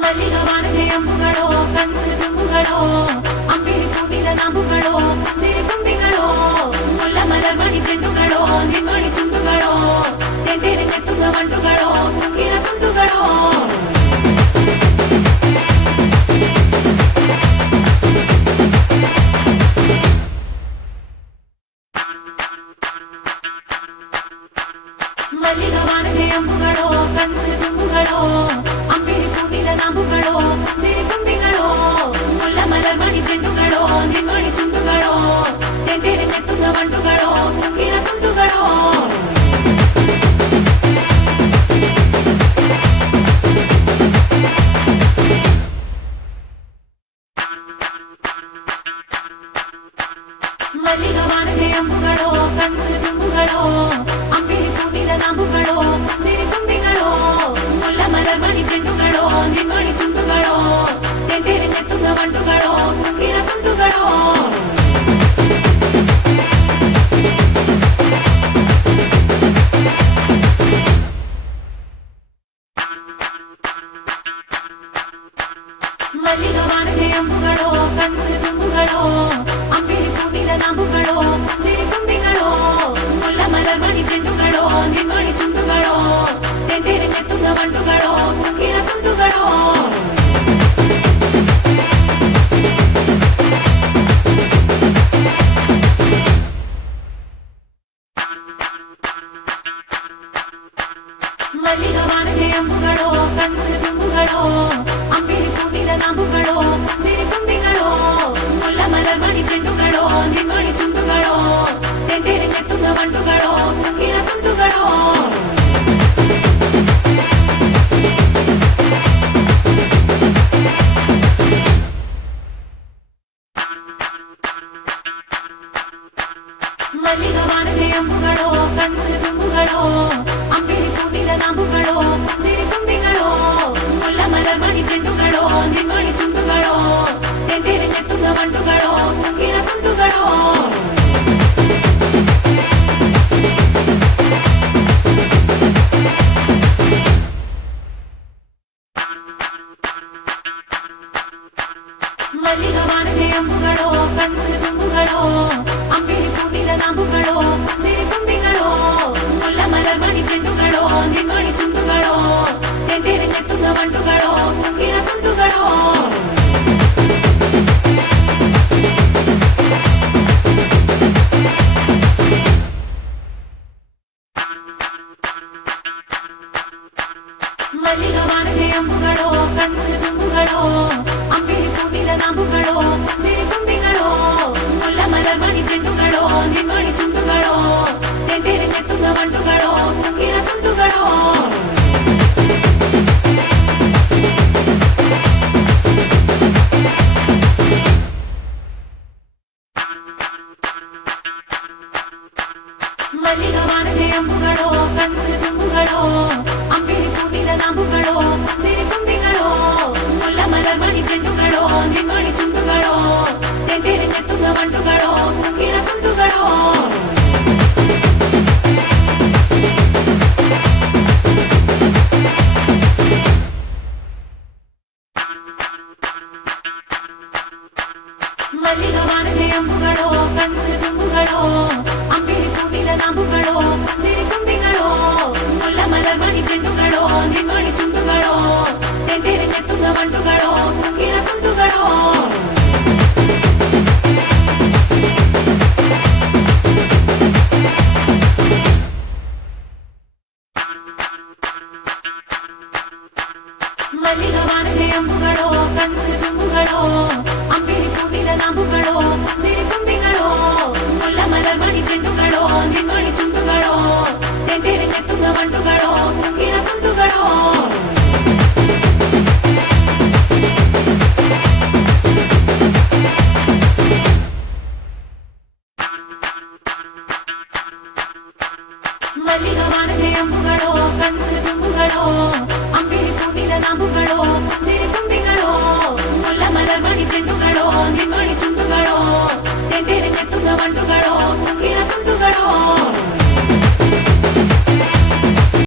മല്ലികവാണന്റെ അമ്പുകളോ കൺമുഴി തുമ്പുകളോ അമ്പിളി പൂനില നാമ്പുകളോ ചിരി തുമ്പികളോ മുല്ല മലർമണി ചെണ്ടുകളോ നിൻമണി ചുണ്ടുകളോ തെണ്ടെടുത്തെത്തുന്ന വണ്ടുകളോ മുങ്ങിന കുണ്ടുകളോ മല്ലികവാണന്റെ അമ്പുകളോ കൺമുഴി തുമ്പുകളോ അമ്പിളി പൂനില നാമ്പുകളോ ചിരി തുമ്പികളോ മുല്ല മലർമണി ചെണ്ടുകളോ നിൻമണി ചുണ്ടുകളോ തെണ്ടെടുത്തെത്തുന്ന വണ്ടുകളോ മുങ്ങിന കുണ്ടുകളോ മല്ലികവാണന്റെ അമ്പുകളോ കൺമുഴി തുമ്പുകളോ അമ്പിളി പൂനില നാമ്പുകളോ ചിരി തുമ്പികളോ മുല്ല മലർമണി ചെണ്ടുകളോ നിൻമണി ചുണ്ടുകളോ തെണ്ടെടുത്തെത്തുന്ന വണ്ടുകളോ മുങ്ങിന കുണ്ടുകളോ മല്ലികവാണന്റെ അമ്പുകളോ കൺമുഴി തുമ്പുകളോ അമ്പിളി പൂനില നാമ്പുകളോ ചിരി തുമ്പികളോ മുല്ല മലർമണി ചെണ്ടുകളോ നിൻമണി ചുണ്ടുകളോ തെണ്ടെടുത്തെത്തുന്ന വണ്ടുകളോ മുങ്ങിന കുണ്ടുകളോ മല്ലികവാണന്റെ അമ്പുകളോ കൺമുഴി തുമ്പുകളോ അമ്പിളി പൂനില നാമ്പുകളോ ചിരി തുമ്പികളോ മുല്ല മലർമണി ചെണ്ടുകളോ നിൻമണി ചുണ്ടുകളോ തെണ്ടെടുത്തെത്തുന്ന വണ്ടുകളോ മുങ്ങിന കുണ്ടുകളോ മല്ലികവാണന്റെ അമ്പുകളോ കൺമുഴി തുമ്പുകളോ അമ്പിളി പൂനില നാമ്പുകളോ ചിരി തുമ്പികളോ മുല്ല മലർമണി ചെണ്ടുകളോ നിൻമണി ചുണ്ടുകളോ തെണ്ടെടുത്തെത്തുന്ന വണ്ടുകളോ മുങ്ങിന കുണ്ടുകളോ മല്ലികവാണന്റെ അമ്പുകളോ കൺമുഴി തുമ്പുകളോ അമ്പിളി പൂനില നാമ്പുകളോ ചിരി തുമ്പികളോ മുല്ല മലർമണി ചെണ്ടുകളോ നിൻമണി ചുണ്ടുകളോ തെണ്ടെടുത്തെത്തുന്ന വണ്ടുകളോ മുങ്ങിന കുണ്ടുകളോ മല്ലികവാണന്റെ അമ്പുകളോ കൺമുഴി തുമ്പുകളോ അമ്പിളി പൂനില നാമ്പുകളോ ചിരി തുമ്പികളോ മുല്ല മലർമണി ചെണ്ടുകളോ നിൻമണി ചുണ്ടുകളോ തെണ്ടെടുത്തെത്തുന്ന വണ്ടുകളോ മുങ്ങിന കുണ്ടുകളോ മല്ലികവാണന്റെ അമ്പുകളോ കൺമുഴി തുമ്പുകളോ അമ്പിളി പൂനില നാമ്പുകളോ ചിരി തുമ്പികളോ മുല്ല മലർമണി ചെണ്ടുകളോ നിൻമണി ചുണ്ടുകളോ തെണ്ടെടുത്തെത്തുന്ന വണ്ടുകളോ മുങ്ങിന കുണ്ടുകളോ മല്ലികവാണന്റെ അമ്പുകളോ കൺമുഴി തുമ്പുകളോ അമ്പിളി പൂനില നാമ്പുകളോ ചിരി തുമ്പികളോ മുല്ല മലർമണി ചെണ്ടുകളോ നിൻമണി ചുണ്ടുകളോ തെണ്ടെടുത്തെത്തുന്ന വണ്ടുകളോ മുങ്ങിന കുണ്ടുകളോ മല്ലികവാണന്റെ അമ്പുകളോ കൺമുഴി തുമ്പുകളോ അമ്പിളി പൂനില നാമ്പുകളോ ചിരി തുമ്പികളോ മുല്ല മലർമണി ചെണ്ടുകളോ നിൻമണി ചുണ്ടുകളോ തെണ്ടെടുത്തെത്തുന്ന വണ്ടുകളോ മുങ്ങിന കുണ്ടുകളോ